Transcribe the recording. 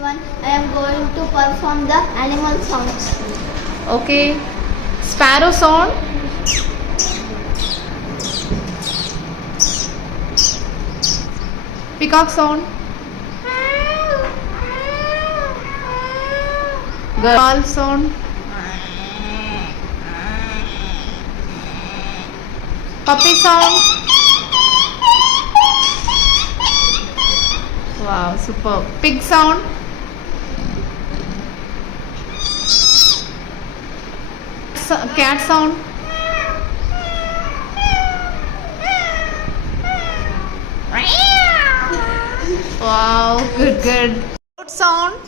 Everyone, I am going to perform the animal sounds. Okay. Sparrow sound. Peacock sound. Girl sound. Puppy sound. Wow, super. Pig sound. Cat sound. Wow, good. Goat sound.